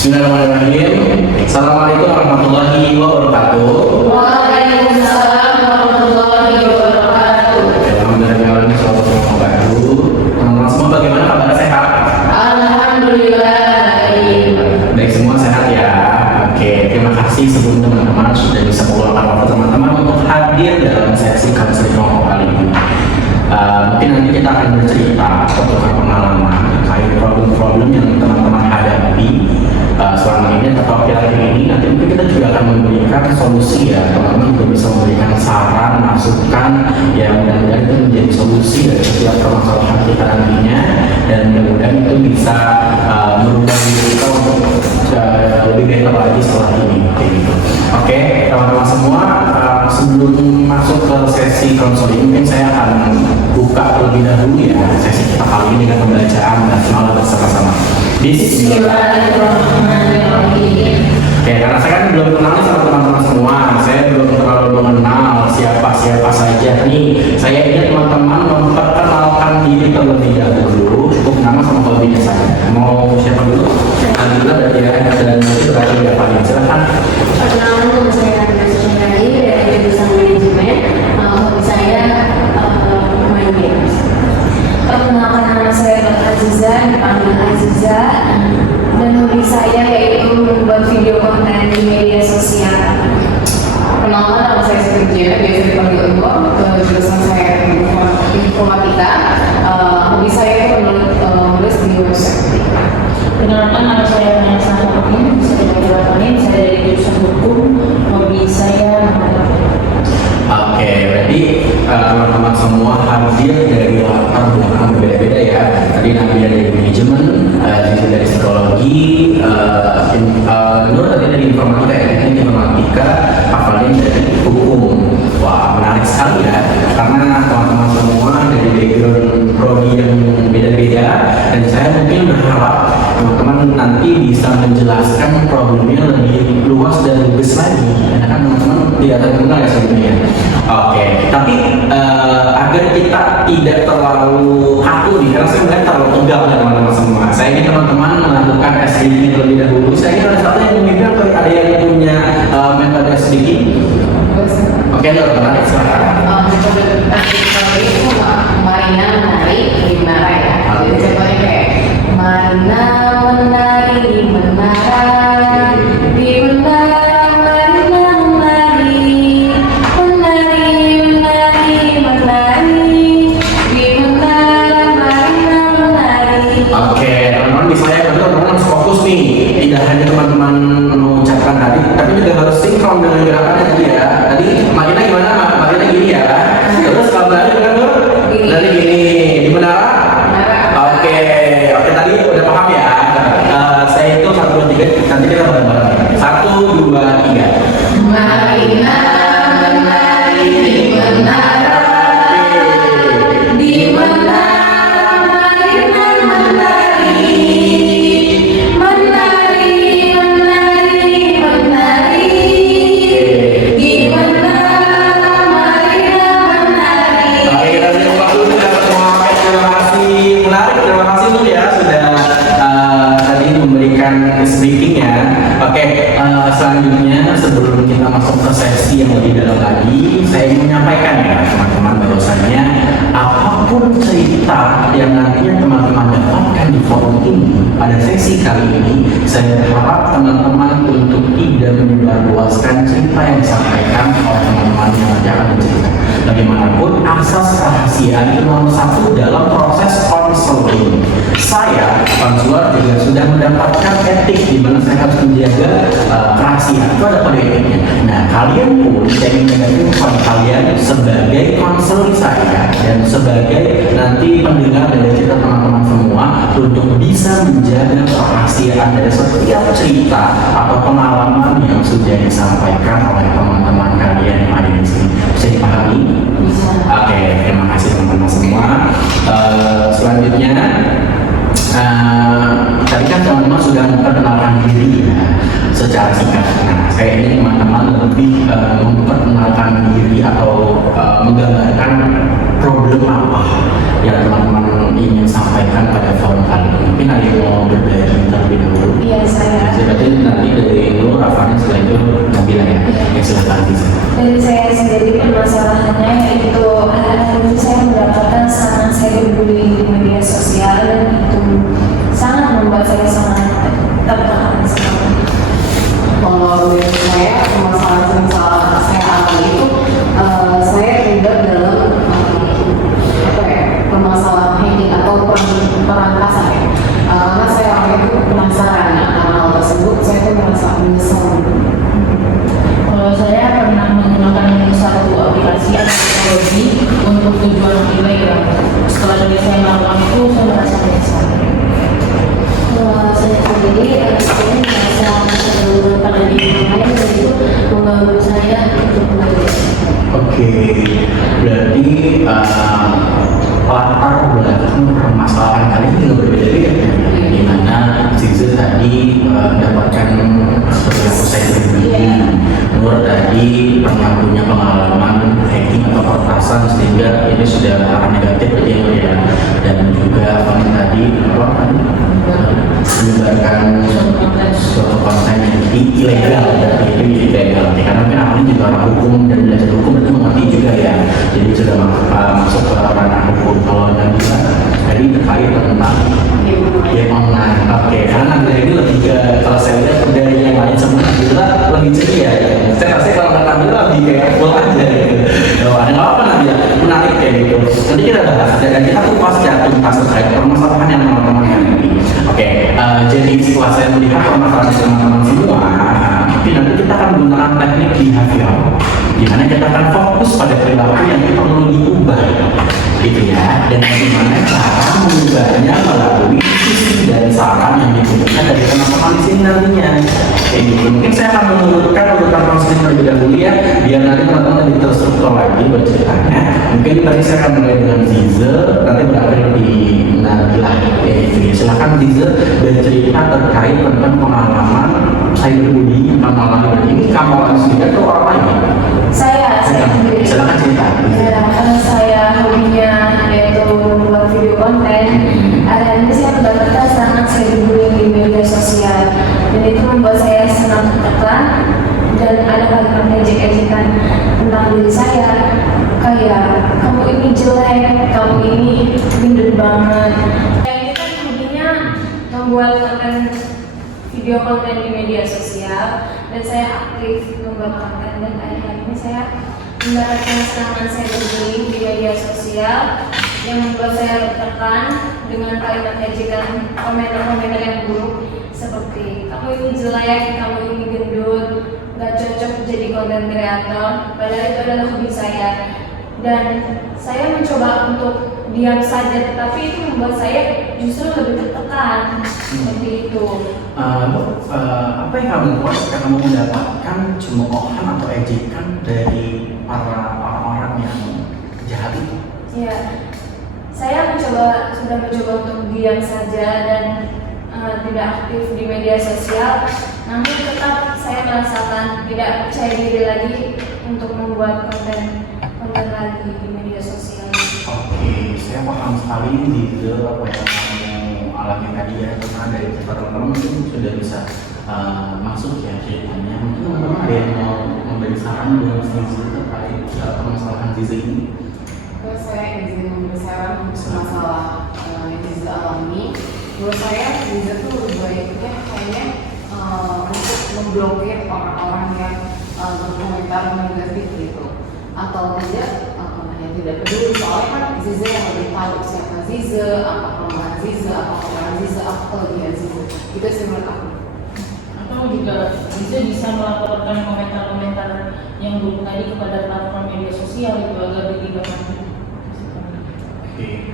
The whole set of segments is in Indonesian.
Bismillahirrahmanirrahim. Assalamualaikum warahmatullahi wabarakatuh. Waalaikumsalam warahmatullahi wabarakatuh. Alhamdulillah, teman-teman semua bagaimana kabar, sehat? Alhamdulillah baik. Baik, semua sehat ya. Oke, terima kasih sebelum teman-teman sudah bisa meluangkan waktu teman-teman untuk hadir dalam sesi konseling kelompok kali ini. Mungkin nanti kita akan bercerita atau pengalaman terkait problem-problem yang teman-teman hadapi selama ini atau akhir-akhir ini. Nanti mungkin kita juga akan memberikan solusi ya, teman-teman juga bisa memberikan saran, masukan yang mudah-mudahan itu menjadi solusi dari setiap permasalahan kita nantinya, dan mudah-mudahan itu bisa merubah diri kita untuk lebih better lagi setelah ini. Gitu. Oke, teman-teman semua, sebelum masuk ke sesi konseling mungkin saya akan buka terlebih dahulu ya sesi kita kali ini dengan pembacaan basmalah bersama-sama. Bismillahirrahmanirrahim. Oke, karena saya kan belum kenal nih sama teman-teman semua, saya belum terlalu mengenal siapa saja nih. Saya ingin teman-teman memperkenalkan diri terlebih dahulu, cukup nama sama hobinya saja. Mau siapa dulu? Alhamdulillah berarti ya, dan nanti berarti berapa nih? Silahkan. Perkenalkan, nama saya Andrea Suciandari dari jurusan manajemen. Hobi saya main games. Perkenalkan, nama saya Mbak Aziza, dipanggil Aziza. Dan hobi saya yaitu membuat video konten di media sosial. Perkenalkan, nama saya Sirja, biasa dipanggil Ibu. Jurusan saya informatika. Hobi saya itu menulis di website. Perkenalkan, nama saya Vanessa Hakim, bisa dipanggil Fani, saya dari jurusan hukum. Hobi saya Oke, berarti teman-teman semua hadir dari latar belakang berbeda-beda ya. Tadi Nadia dari manajemen, Zizi dari psikologi, Nur tadi dari informatika ya, teknik informatika, Afalin dari hukum. Wah, menarik sekali ya, karena teman-teman semua dari background prodi yang beda-beda, dan saya mungkin berharap teman-teman nanti bisa menjelaskan problemnya lebih luas dan lugas lagi, karena kan teman-teman tidak terkenal ya sebenarnya. Oke, tapi agar kita tidak terlalu kaku nih, karena saya melihat terlalu tegang ya teman-teman semua. Saya ingin teman-teman melakukan SDG terlebih dahulu. Saya ingin ada satu yang memimpin atau ada yang punya metode SDG. Oke, menarik silakan. Kalau itu Marina menari di menara ya. Jadi contohnya kayak Marina menari di menara, di menara Marina menari, menari menari menari, di menara Marina menari. Oke, teman-teman bisa ya, berarti teman-teman harus fokus nih. Tidak hanya teman-teman mengucapkan tadi, tapi juga harus sinkron dengan gerakannya tadi ya. Tadi Marina gimana? Marina gini ya. Terus kalau tadi dengan Nur, dari gini di menara. Oke, tadi udah paham ya. Saya hitung 1, 2, 3, nanti kita bareng-bareng. 1, 2, 3. Marina menari di menara, di menara Marina menari, menari menari menari, di menara Marina menari. Oke, kita siap waktu sudah semua. Terima kasih, menarik. Terima kasih Nur ya sudah tadi memberikan speaking-nya. Oke, selanjutnya sebelum kita masuk ke sesi yang lebih dalam lagi, saya ingin menyampaikan ya teman-teman bahwasannya apapun cerita yang nantinya teman-teman dapatkan di forum ini pada sesi kali ini, saya harap teman-teman untuk tidak menyebarluaskan cerita yang disampaikan oleh teman-teman yang nanti akan bercerita. Bagaimanapun asas kerahasiaan itu nomor 1 dalam proses konseling. Saya, konselor, juga sudah mendapatkan etik di mana saya harus menjaga kerahasiaan. Itu ada kode etiknya. Nah, kalian pun saya ingin mengingatkan kalian sebagai konselor saya dan sebagai nanti pendengar dari cerita teman-teman semua untuk bisa menjaga kerahasiaan dari setiap cerita atau pengalaman yang sudah disampaikan oleh teman-teman kalian yang ada di sini. Bisa dipahami? Bisa. Oke, terima kasih teman-teman semua. Selanjutnya, tadi kan teman-teman sudah memperkenalkan diri ya, secara singkat. Nah, saya ingin teman-teman lebih memperkenalkan diri atau menggambarkan problem apa yang teman-teman ingin sampaikan pada forum kali ini. Mungkin ada yang mau berbagi terlebih dahulu. Iya, saya. ini merasa beberapa dari yang lain dan itu mengganggu saya untuk belajar. Oke, berarti latar belakang permasalahan kali ini juga berbeda-beda. Di mana Ziza tadi mendapatkan perilaku cyberbullying, Nur tadi pernah punya pengalaman hacking atau peretasan sehingga ini sudah arah negatif berarti ya. Dan juga kamu tadi menyebarkan suatu konten yang ilegal, berarti itu ilegal. Karena mungkin aku juga orang hukum dan belajar hukum itu mengerti juga ya. Jadi sudah masuk ke ranah hukum. Kalau dan bisa tadi terkait tentang game online. Oke, karena Nabila ini lebih ke, kalau saya lihat dari yang lain semua Nabila lebih ceria ya. Saya rasa kalau nggak Nabila lebih kayak full aja gitu. Kalau ada nggak apa Nabila menarik kayak gitu. Nanti kita bahas dan kita kupas secara tuntas terkait permasalahan yang teman-teman yang ini. Oke, jadi setelah saya melihat permasalahan teman-teman semua, nanti kita akan menggunakan teknik behavior, di mana kita akan fokus pada perilaku yang perlu diubah, gitu ya. Dan bagaimana cara mengubahnya melalui visi dan saran yang diberikan dari teman-teman di sini nantinya. Kayak gitu. Mungkin saya akan menurutkan urutan konseling terlebih dahulu ya, biar nanti teman-teman lebih terstruktur lagi buat ceritanya. Mungkin tadi saya akan mulai dengan Ziza, nanti berakhir di Nabila. Silakan Ziza bercerita terkait tentang pengalaman cyberbullying pengalaman ini kamu alami sendiri atau orang lain? Saya sendiri. Silakan cerita. Ya, saya hobinya yaitu membuat video konten. Dan ini saya mendapatkan serangan cyberbullying di media sosial, dan itu membuat saya sangat tertekan dan ada kalimat ejek-ejekan tentang diri saya, kayak kamu ini jelek, kamu ini gendut banget. Ini kan hobinya membuat konten video konten di media sosial, dan saya aktif membuat konten, dan akhir-akhir ini saya mendapatkan serangan cyberbullying di media sosial yang membuat saya tertekan dengan kalimat ejekan, komentar-komentar yang buruk seperti kamu ini jelek, kamu ini gendut, gak cocok jadi konten kreator, padahal itu adalah hobi saya. Dan saya mencoba untuk diam saja, tetapi itu membuat saya justru lebih tertekan. Seperti itu. Apa yang kamu buat ketika kamu mendapatkan cemoohan atau ejekan dari para orang-orang yang jahat itu? Ya, saya sudah mencoba untuk diam saja dan tidak aktif di media sosial, namun tetap saya merasakan tidak percaya diri lagi untuk membuat konten lagi di media sosial. Oke, saya paham sekali di apa yang kamu alami tadi ya, karena dari cerita teman-teman mungkin sudah bisa masuk ya ceritanya. Mungkin teman-teman ada yang mau memberi saran dengan Ziza terkait permasalahan Ziza ini? Saya izin memberi saran untuk masalah yang Ziza alami. Menurut saya Ziza tuh lebih baiknya kayaknya untuk memblokir orang-orang yang berkomentar negatif gitu, atau tidak yang tidak peduli, soalnya kan Ziza yang lebih tahu siapa Ziza, apa kelemahan Ziza, apa kekurangan Ziza, apa kelebihan Ziza. Itu sih menurut aku. Atau juga bisa melaporkan komentar-komentar yang buruk tadi kepada platform media sosial itu agar ditinggalkan. Oke,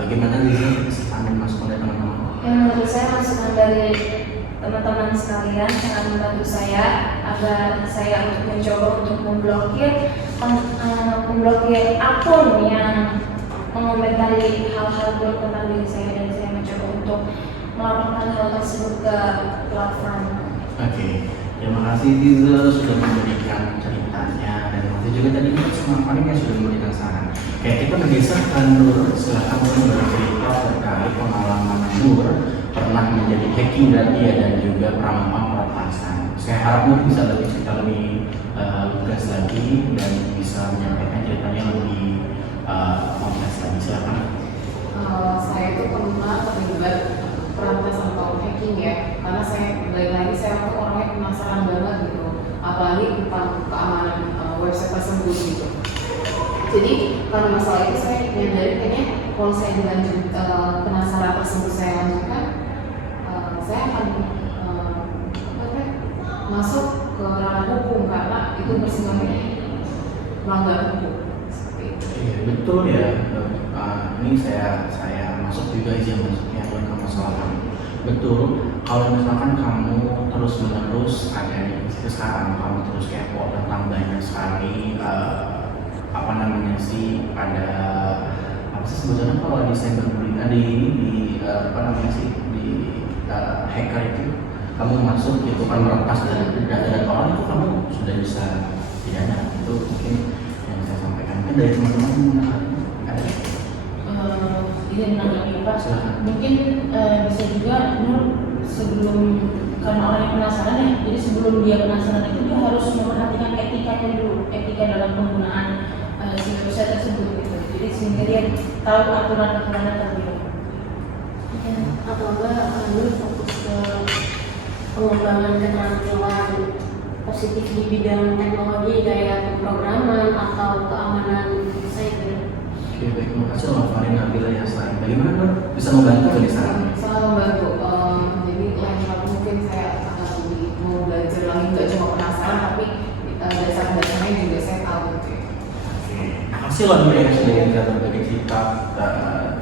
bagaimana Ziza pesan masukan dari teman-teman? Yang menurut saya masukan dari teman-teman sekalian sangat membantu saya agar saya untuk mencoba untuk memblokir akun yang mengomentari hal-hal buruk tentang diri saya, dan saya mencoba untuk melaporkan hal tersebut ke platform. Oke, terima kasih Ziza sudah memberikan ceritanya, dan nanti juga tadi sama Farid yang sudah memberikan saran. Oke, kita bergeser ke Nur. Silahkan Nur bercerita terkait pengalaman Nur pernah menjadi hacking berarti ya, dan juga perampasan peretasan. Saya harap Nur bisa lebih cerita lebih lugas lagi dan bisa menyampaikan ceritanya lebih kompleks lagi. Silakan. Saya itu pernah terlibat perampasan atau hacking ya, karena saya lagi saya tuh orangnya penasaran banget gitu, apalagi tentang keamanan website tersebut gitu. Jadi karena masalah itu saya menyadari kayaknya kalau saya dilanjut penasaran tersebut saya lanjutkan, saya akan masuk ke ranah hukum karena itu bersinggungan melanggar hukum. Iya betul ya. Ini saya masuk juga izin masuknya buat permasalahan. betul. Kalau misalkan kamu terus menerus ada di posisi sekarang, kamu terus kepo tentang banyak sekali apa namanya sih, ada apa sih sebetulnya kalau di cyberbullying di apa namanya sih, di hacker itu kamu masuk gitu kan, merampas data orang itu, kamu sudah bisa pidana. Itu mungkin yang saya sampaikan. Mungkin dari teman-teman ada. Ini menanggapi Pak. Silakan. Mungkin bisa juga Nur, sebelum, karena orang yang penasaran ya, jadi sebelum dia penasaran itu dia harus memperhatikan etikanya dulu, etika dalam penggunaan si website tersebut gitu. Jadi sehingga dia tahu aturan-aturannya terlebih. Atau enggak Nur fokus ke pengembangan keterampilan positif di bidang teknologi kayak pemrograman atau keamanan cyber. Oke, baik, terima kasih Mbak Farin Nabila ya. Selain bagaimana Mbak bisa membantu dari sana? Sangat membantu. Jadi lain waktu mungkin saya akan lebih mau belajar lagi, nggak cuma penasaran tapi dasar-dasarnya juga saya tahu gitu. Oke, makasih loh Mbak ya sudah yang berbagi cerita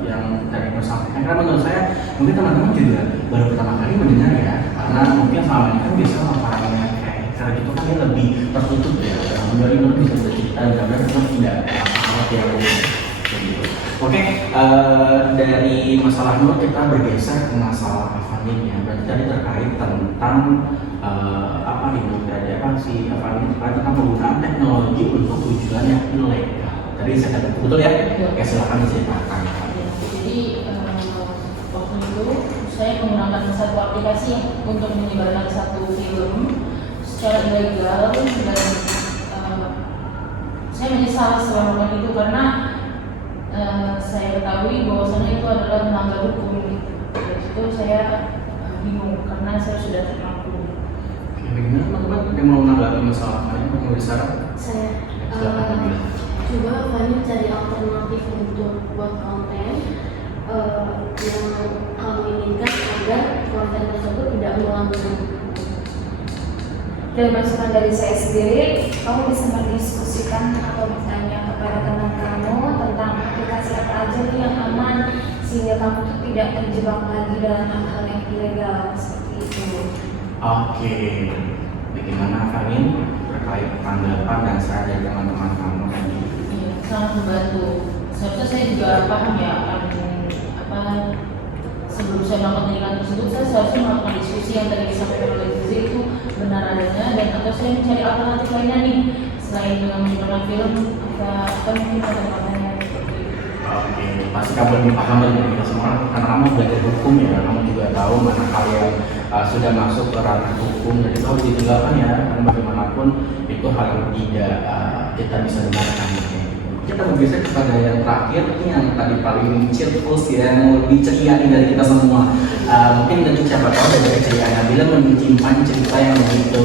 yang tadi Mbak sampaikan. Karena menurut saya mungkin teman-teman juga baru pertama kali mendengar ya, karena mungkin selama ini kan biasa orang-orang kayak cara gitu kan dia lebih tertutup ya. Dari Mbak bisa bercerita dan Mbak tidak apa-apa yang gitu. Oke, dari masalah Nur kita bergeser ke masalah Afanin ya. Berarti tadi terkait tentang apa nih Nur, tadi apa sih Afanin, terkait tentang penggunaan teknologi untuk tujuan yang ilegal. Tadi saya katakan betul ya? Oke, silakan diceritakan. Jadi waktu itu saya menggunakan satu aplikasi untuk menyebarkan satu film secara ilegal, dan saya menyesal setelah melakukan itu karena saya ketahui bahwasannya itu adalah melanggar hukum gitu. Dari situ saya bingung karena saya sudah terlalu. Oke, bagaimana teman-teman yang mau menanggapi masalah ini? Mau bicara? Saya Silakan Nabila. coba Fanny cari alternatif untuk buat konten yang kamu inginkan agar konten tersebut tidak melanggar. Dan masukan dari saya sendiri, kamu bisa mendiskusikan atau bertanya kepada teman kamu tentang aplikasi apa aja nih yang aman, sehingga kamu tuh tidak terjebak lagi dalam hal-hal yang ilegal seperti itu. Oke, bagaimana Farin terkait tanggapan dan saran dari teman-teman kamu tadi? Iya, sangat membantu. Seharusnya saya juga paham ya apa sebelum saya melakukan tindakan tersebut, saya seharusnya melakukan diskusi yang tadi disampaikan oleh Zizi itu benar adanya, dan atau saya mencari alternatif lainnya nih selain dengan menonton film, apa mungkin alternatifnya seperti itu. Oke, pasti kamu lebih paham dari kita semua karena kamu belajar hukum ya, kamu juga tahu mana hal yang sudah masuk ke ranah hukum dan itu harus ditinggalkan ya, karena bagaimanapun itu hal yang tidak kita bisa dengarkan. Kita bergeser kepada yang terakhir, ini yang tadi paling cheerful sih, yang lebih ceria dari kita semua. Mungkin nanti siapa tahu dari keceriaan Nabila menyimpan cerita yang begitu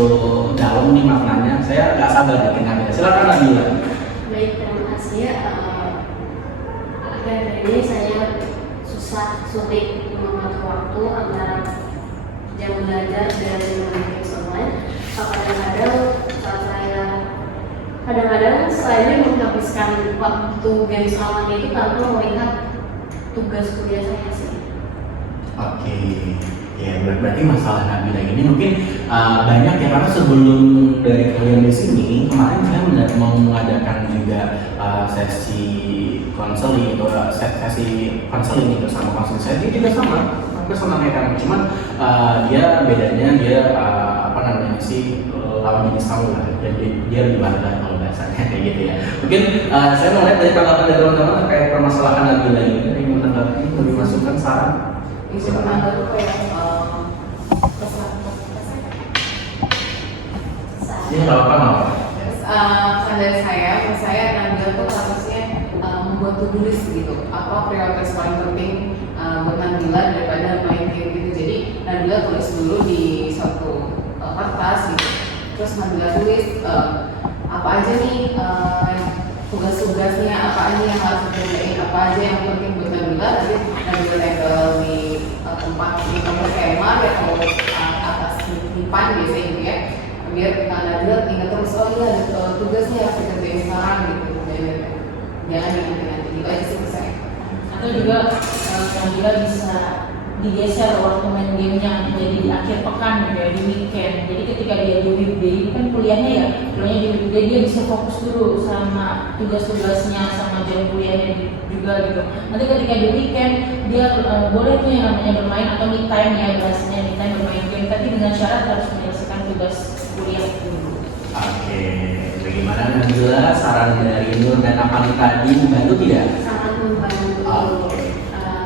dalam nih maknanya. Saya nggak sabar bikin Nabila. Silakan Nabila. Baik, terima kasih ya. Akhir-akhir ini saya sulit mengatur waktu antara jam belajar dan games online. Kadang-kadang saya menghabiskan waktu games online itu tanpa melihat tugas kuliah saya sih. Oke, ya berarti masalah Nabila ini mungkin banyak ya, karena sebelum dari kalian di sini kemarin saya mau mengadakan juga sesi konseling itu, sesi konseling itu sama konseling saya, dia juga sama kayak kamu, cuman dia bedanya dia apa namanya sih, lawan jenis kamu lah, dan dia lebih bandar kalau bahasanya kayak gitu ya. Mungkin saya mau lihat dari tanggapan dari teman-teman terkait permasalahan Nabila ini, ingin menanggapi, lebih masukkan saran. Itu menanggapi kayak Ini nggak apa-apa. pesan dari saya Nabila tuh harusnya membuat to-do list gitu. Apa prioritas paling penting buat Nabila daripada main game gitu. Jadi Nabila tulis dulu di suatu kertas gitu. Terus Nabila tulis apa aja nih tugas-tugasnya, apa aja yang harus dikerjain, apa aja yang penting buat Nabila. Nanti Nabila tempel di tempat di kamar kamar atau atas dipan biasanya gitu ya. Biar Nabila ingat terus, oh iya tugasnya harus dikerjain sekarang gitu. Jangan nanti gitu aja sih saya. Atau juga Nabila bisa digeser waktu main gamenya jadi di akhir pekan gitu ya, di weekend. Jadi ketika dia di weekday kan kuliahnya di weekday dia bisa fokus dulu sama tugas-tugasnya sama jam kuliahnya juga gitu. Nanti ketika di weekend dia boleh tuh yang namanya bermain atau me time ya, bahasanya me time bermain game, tapi dengan syarat harus menyelesaikan tugas kuliah dulu. Oke, bagaimana Nabila? Saran dari Nur dan Apani tadi membantu tidak? Sangat membantu. Oke.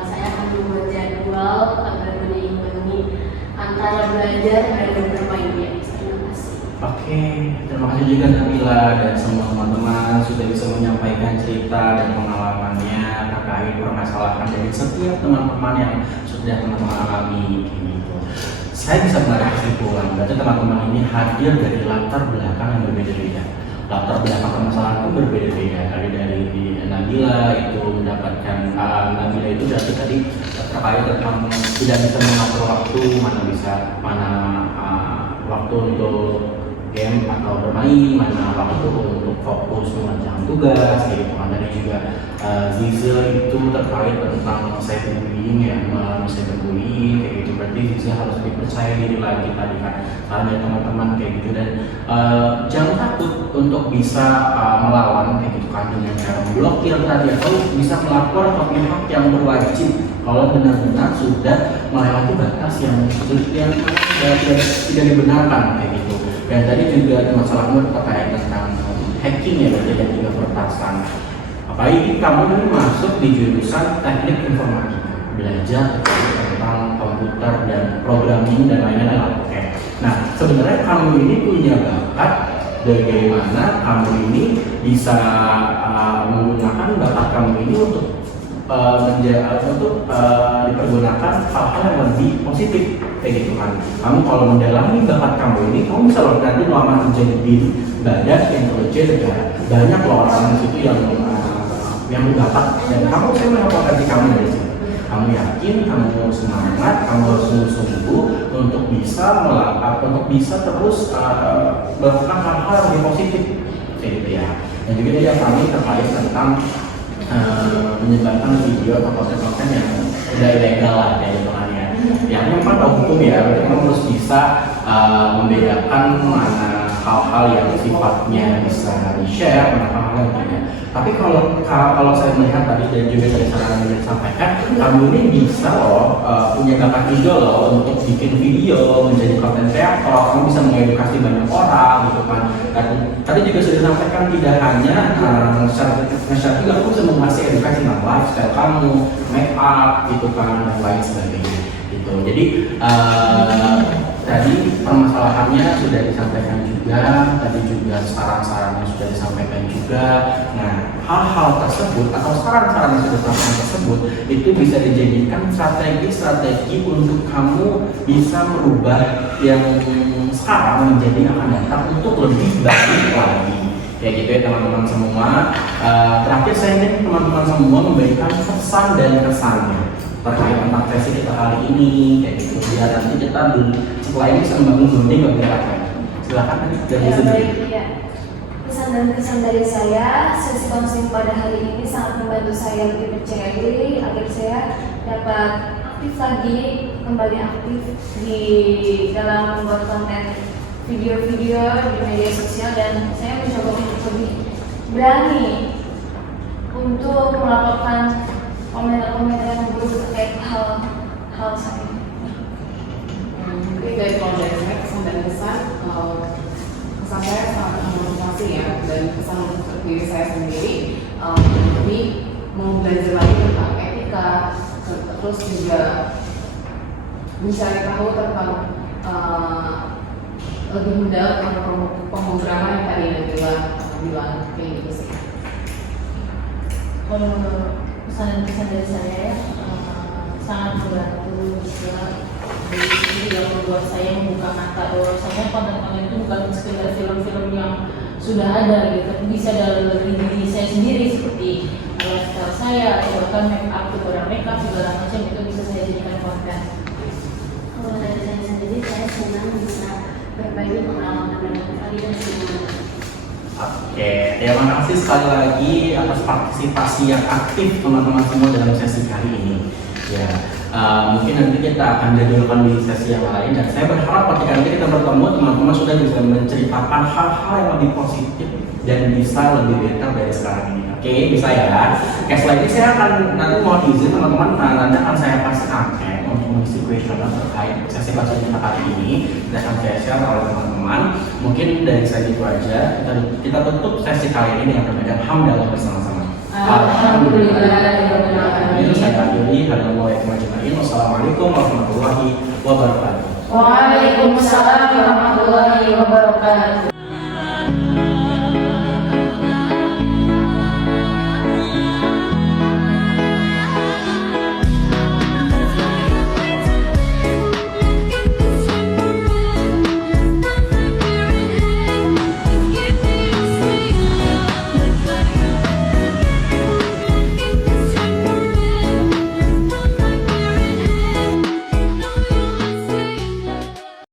Saya akan membuat jadwal agar menyeimbang antara belajar dan bermain game. Terima kasih. Oke, terima kasih juga Nabila dan semua teman-teman sudah bisa menyampaikan cerita dan pengalamannya terkait permasalahan dari setiap teman-teman yang sudah teman-teman alami gitu. Saya bisa menarik kesimpulan, berarti teman-teman ini hadir dari latar belakang yang berbeda-beda. Latar belakang permasalahan pun berbeda-beda. Dari Nabila itu mendapatkan Nabila itu berarti tadi terkait tentang tidak bisa mengatur waktu, mana waktu untuk game atau bermain, mana waktu untuk fokus mengerjakan tugas, kayak gitu kan. Tadi juga Ziza itu terkait tentang cyberbullying ya, mengalami cyberbullying kayak gitu. Berarti Ziza harus lebih percaya diri lagi tadi kan, saran dari teman-teman kayak gitu. Dan jangan takut untuk bisa melawan kayak gitu kan, dengan cara memblokir tadi atau bisa melapor ke pihak yang berwajib kalau benar-benar sudah melewati batas yang tidak dibenarkan kayak gitu. Dan tadi juga ada masalah terkait tentang hacking ya, berarti dan juga peretasan. Apalagi kamu ini masuk di jurusan teknik informatika, belajar tentang komputer dan programming dan lain-lain. Oke. Nah, sebenarnya kamu ini punya bakat bagaimana kamu ini bisa menggunakan bakat kamu ini untuk dipergunakan hal-hal yang lebih positif kayak gitu kan. Kamu kalau mendalami bakat kamu ini, kamu bisa loh nanti melamar kerja di BIN, Badan Intelijen Negara. Banyak loh orang di situ yang berbakat, dan saya mengapresiasi kamu dari situ. Kamu yakin, kamu semangat, kamu harus sungguh-sungguh untuk bisa terus melakukan hal-hal yang lebih positif kayak gitu ya. Dan juga dia kami terkait tentang menyebarkan video atau konten-konten yang udah ilegal lah dari temannya. Yang memang tahu hukum ya, berarti kamu harus bisa membedakan mana hal-hal yang sifatnya bisa di-share, mana hal-hal yang tidak. Tapi kalau saya melihat tadi dan juga dari saran yang disampaikan, kamu ini bisa loh punya bakat juga loh untuk bikin video, menjadi konten kreator, kamu bisa mengedukasi banyak orang gitu kan. Dan tadi juga sudah disampaikan tidak hanya secara juga kamu bisa mengasih edukasi tentang lifestyle kamu, make up gitu kan dan lain sebagainya gitu. Jadi tadi permasalahannya sudah disampaikan juga, tadi juga saran-sarannya sudah disampaikan juga. Nah, hal-hal tersebut atau saran-saran yang sudah disampaikan tersebut itu bisa dijadikan strategi untuk kamu bisa merubah yang sekarang menjadi akan datang untuk lebih baik lagi. Kayak gitu ya teman-teman semua. Terakhir saya ingin teman-teman semua memberikan pesan dan kesannya terkait tentang sesi kita kali ini kayak gitu, biar nanti kita setelah ini bisa membangun bonding bagi kita. Silakan dari sendiri. Ya. Pesan dan kesan dari saya, sesi konseling pada hari ini sangat membantu saya lebih percaya diri agar saya dapat aktif lagi, kembali aktif di dalam membuat konten video-video di media sosial, dan saya mencoba untuk lebih berani untuk melaporkan komentar-komentar yang buruk terkait hal saya. Mungkin dari kalau dari saya kesan dan kesan saya sangat memotivasi ya, dan kesan untuk diri saya sendiri jadi mau belajar lagi tentang etika, terus juga mencari tahu tentang lebih mudah tentang pemrograman yang tadi Nabila bilang kayak gitu sih. Kalau pesan dari saya sangat membantu juga. Jadi yang membuat saya membuka mata bahwasanya konten-konten itu bukan sekedar film-film yang sudah ada gitu, tapi bisa dari diri saya sendiri seperti lifestyle saya atau bahkan make up, orang make up segala macam itu bisa saya jadikan konten. Kalau dari saya sendiri, saya senang bisa berbagi pengalaman dengan kalian semua. Oke, terima kasih sekali lagi atas partisipasi yang aktif teman-teman semua dalam sesi kali ini. Ya, Mungkin nanti kita akan jadwalkan di sesi yang lain, dan saya berharap ketika nanti kita bertemu teman-teman sudah bisa menceritakan hal-hal yang lebih positif dan bisa lebih better dari sekarang ini. Oke, bisa ya. Oke, setelah ini saya akan nanti mau izin teman-teman, nanti akan saya kasih angket untuk mengisi kuesioner terkait sesi bahasa kita kali ini, dan akan saya share oleh teman-teman. Mungkin dari saya itu aja, kita tutup sesi kali ini dengan berbacaan hamdalah bersama-sama. Alhamdulillah. Saya akhiri. Wassalamualaikum warahmatullahi wabarakatuh. Waalaikumsalam warahmatullahi wabarakatuh.